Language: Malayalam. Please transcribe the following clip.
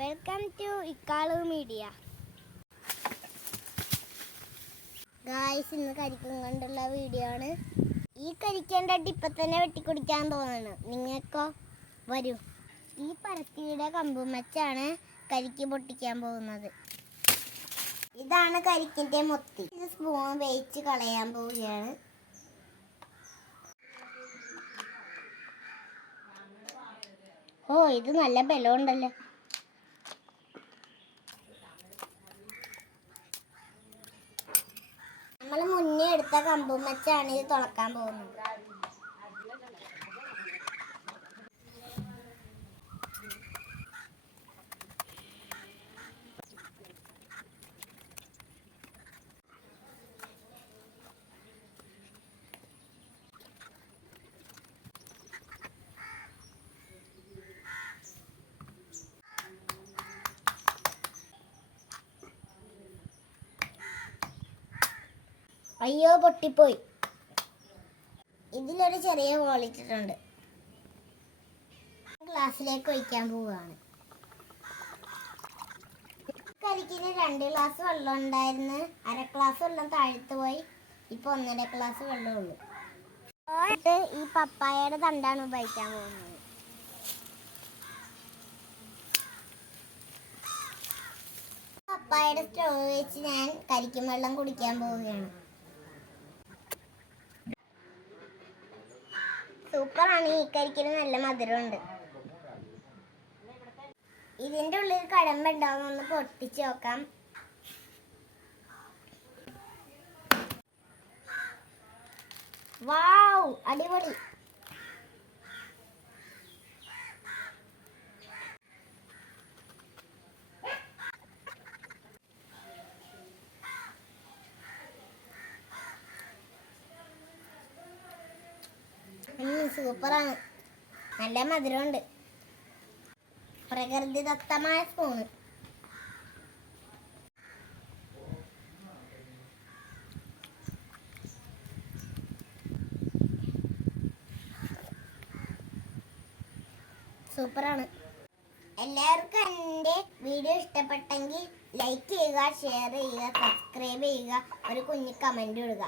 Welcome to Ikkalu media. Guys, ഇന്ന് കരിക്കും കൊണ്ടുള്ള വീഡിയോ ആണ്. ഈ കരിക്കേണ്ടിട്ട് ഇപ്പം തന്നെ വെട്ടിക്കുടിക്കാൻ തോന്നുന്നു. നിങ്ങൾക്കോ? വരൂ. ഈ പരത്തിയുടെ കമ്പും വെച്ചാണ് കരിക്ക് പൊട്ടിക്കാൻ പോകുന്നത്. ഇതാണ് കരിക്കിൻ്റെ മുത്തി. ഇത് സ്പൂൺ വേവിച്ച് കളയാൻ പോവുകയാണ്. ഓ, ഇത് നല്ല ബലമുണ്ടല്ലോ. നമ്മൾ മുന്നേ എടുത്ത കമ്പും വെച്ചാണ് ഇത് തുളക്കാൻ പോകുന്നത്. അയ്യോ, പൊട്ടിപ്പോയി. ഇതിലൊരു ചെറിയ ഹോളിട്ടിട്ടുണ്ട്. ഗ്ലാസ്സിലേക്ക് ഒഴിക്കാൻ പോവുകയാണ്. കരിക്കിന് 2 ഗ്ലാസ് വെള്ളം ഉണ്ടായിരുന്നു. 1/2 ഗ്ലാസ് വെള്ളം താഴ്ത്തു പോയി. ഇപ്പൊ 1.5 ഗ്ലാസ് വെള്ളമുള്ളൂ. ഈ പപ്പായയുടെ തണ്ടാണ് ഉപയോഗിക്കാൻ പോകുന്നത്. പപ്പായയുടെ സ്റ്റൗ വെച്ച് ഞാൻ കരിക്കും വെള്ളം കുടിക്കാൻ പോവുകയാണ്. സൂപ്പറാണ്. ഈ കരിക്കിന് നല്ല മധുരമുണ്ട്. ഇതിൻ്റെ ഉള്ളിൽ കഴമ്പ് ഉണ്ടാവുമെന്ന് പൊട്ടിച്ച് നോക്കാം. വാവ്, അടിപൊളി. സൂപ്പറാണ്. നല്ല മധുരമുണ്ട്. പ്രകൃതിദത്തമായ സ്പൂണ്. സൂപ്പറാണ്. എല്ലാവർക്കും എൻ്റെ വീഡിയോ ഇഷ്ടപ്പെട്ടെങ്കിൽ ലൈക്ക് ചെയ്യുക, ഷെയർ ചെയ്യുക, സബ്സ്ക്രൈബ് ചെയ്യുക, ഒരു കുഞ്ഞു കമൻറ്റ് ഇടുക.